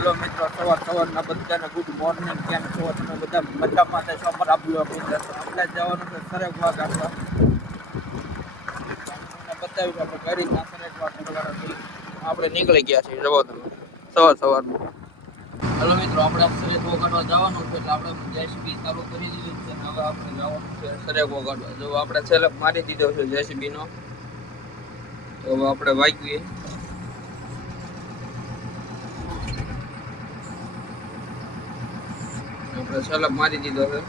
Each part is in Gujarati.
હેલો મિત્રો, સવાર સવારના બધાને ગુડ મોર્નિંગ કેમ છો? તમે બધા મજામાં છે? સફર આપ્યું મિત્રો આપણે જવાનું છે સરેક વાગ આપવા બતાવ્યું આપણે કઈ ના સરેક વાગ આપણે નીકળી ગયા છીએ જવો તમે. સવાર સવારમાં. હેલો મિત્રો, આપણે સરેક વગાડવા જવાનું છે એટલે આપણે જેસીબી ચાલુ કરી દીધું છે અને હવે આપણે જવાનું છે સરેક વગાડવા. જો આપણે છેલ્લે મારી દીધો છે જેસીબીનો તો હવે આપણે વાગીએ. આપણે સલગ મારી દીધો છે.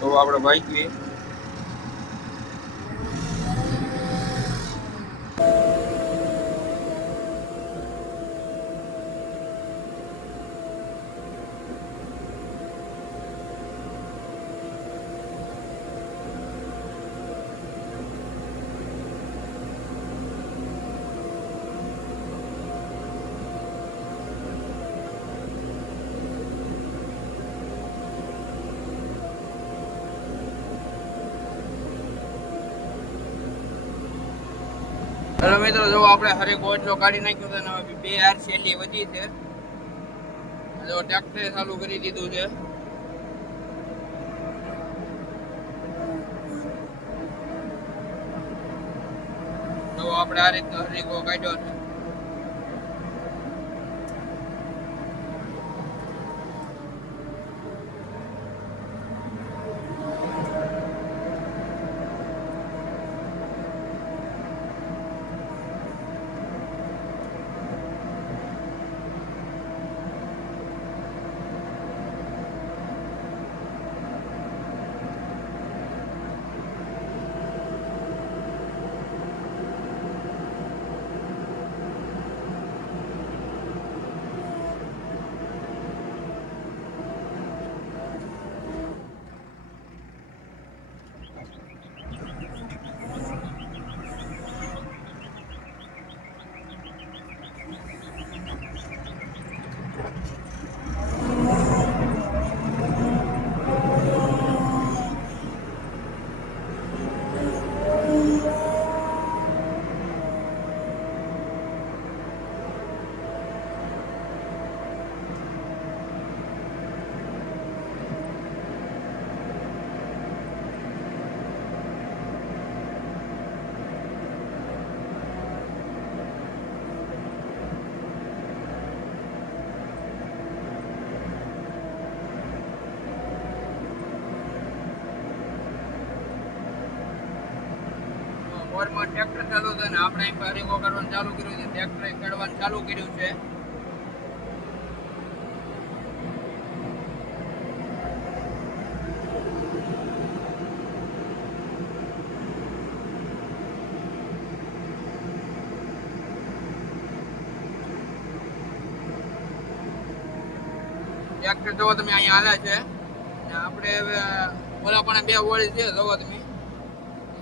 તો આપણે બાઈક હેલો મિત્રો, જો આપણે હરેક ઓટલો કાઢી નાખ્યો છે હવે બે હાર શેલી વધી છે. જો ટ્રેક્ટરે ચાલુ કરી દીધું છે. જો આપણે આ રીતનો હરીકો કાઢ્યો છે. મોરમાં ટ્રેક્ટર ચાલુ છે ને આપણે અહીં હરીકો કરવાનું ચાલુ કર્યું છે ટ્રેક્ટર કાઢવાનું ચાલુ કર્યું છે. ટ્રેક્ટર જોવો તમે અહીંયા હાલે છે. આપણે હવે ઓલા પણ બે વળી છે, જોવો તમે.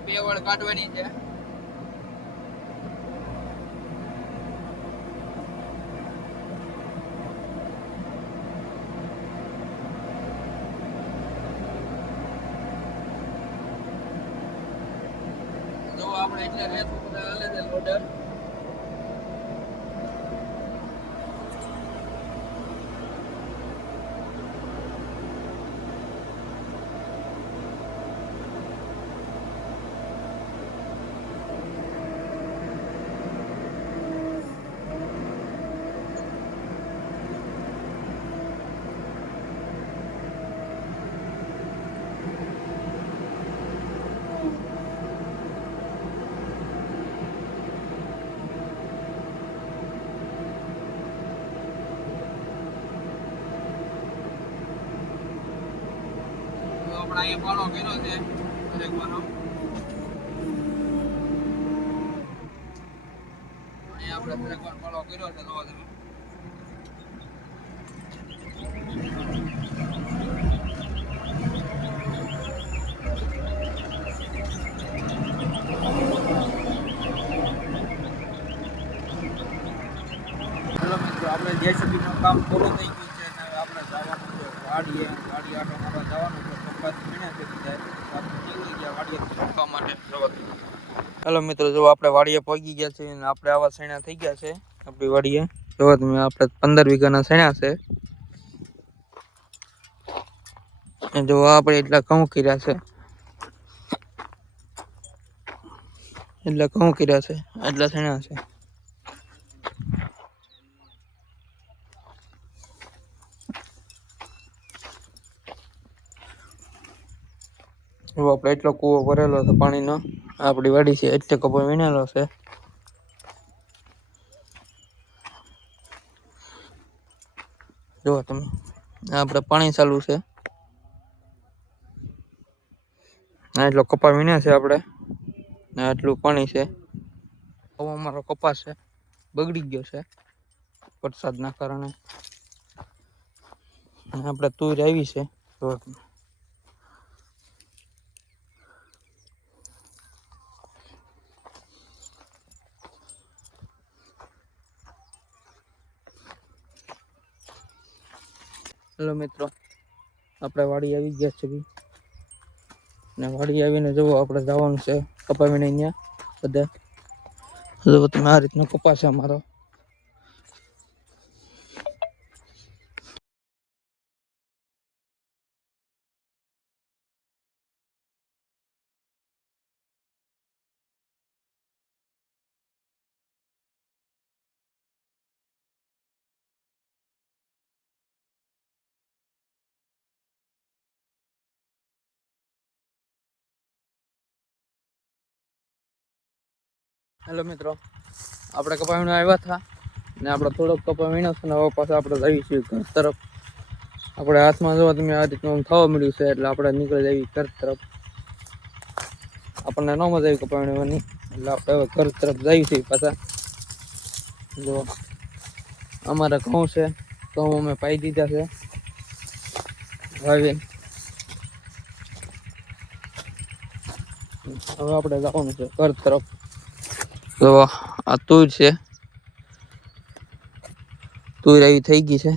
બે વળ કાઢવાની છે. આપણે એટલે રેત ઉપર હાલે છે લોડર તો આપણે અહીંયા પાળો કર્યો છે દરેક પાળો અહીંયા આપણે દરેક વાર પાળો કર્યો છે જોવો તમે હેલો મિત્રો આપણે જેસીબીનું કામ પૂરું થઈ ગયું છે અને હવે આપણે જવાનું છે વાડીએ વાડી આટો મારવા જવાનું છે હેલો મિત્રો, જો આપણે વાડીએ પહોંચી ગયા છે આપણે આવા સૈણા થઈ ગયા છે આપણી વાડીએ. જો તમે આપણે પંદર વીઘાના સૈણા છે. જો આપણે એટલા ઘઉં કર્યા છે. એટલા ઘઉં કર્યા છે, એટલા સૈણા છે. જો આપણે એટલો કૂવો ભરેલો છે, પાણીનો. આપણી વાડી છે એટલે કપો વીણેલો છે. જો તમે આપણે પાણી ચાલુ છે. ના એટલો કપા વીણ્યા છે આપણે. ને આટલું પાણી છે. હવે અમારો કપાસ છે, બગડી ગયો છે, વરસાદના કારણે. આપણે તુર આવી છે જો હેલો મિત્રો, આપણે વાડી આવી ગયા છે ને વાડી આવીને જુઓ, આપણે જવાનું છે કપાવીને અહીંયા, બધા. જુઓ તમે આ રીતનો કપાસ અમારો. હેલો મિત્રો. આપણે કપાવીને આવ્યા હતા ને આપણે થોડોક કપા વીણ્યો છે ને હવે પાછા આપણે જઈએ છીએ ઘર તરફ. આપણે હાથમાં જોવા તમે આ રીતનું થવા મળ્યું છે એટલે આપણે નીકળી જઈએ ઘર તરફ. આપણને ન મજા આવી કપા વીણવાની એટલે આપણે હવે ઘર તરફ જઈએ છીએ પાછા. જો, અમારા ઘઉં છે, ઘઉં અમે પાઈ દીધા છે. વાવી હવે આપણે જવાનું છે ઘર તરફ. તો આ તુર છે. તુર આવી થઈ ગઈ છે.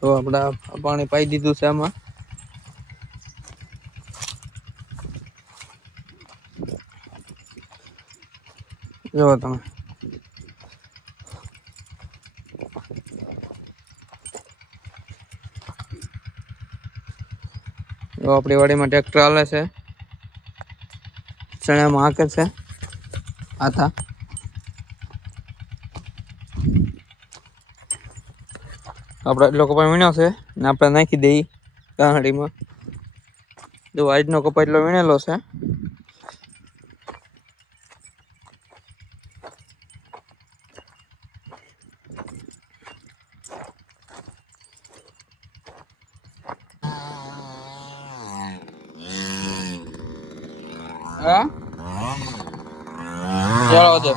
તો આપણે પાણી પાઈ દીધું છે આમાં. જુઓ તમે. આપણી વાડીમાં ટ્રેક્ટર હાલે છે. ચણામાં હાકે છે. આથા આપણે એટલો કપાઈ વીણ્યો છે ને આપણે નાખી દઈએ ગાંહડીમાં જો આજનો કપાઈ એટલો વીણેલો છે. હા? ચાલો દે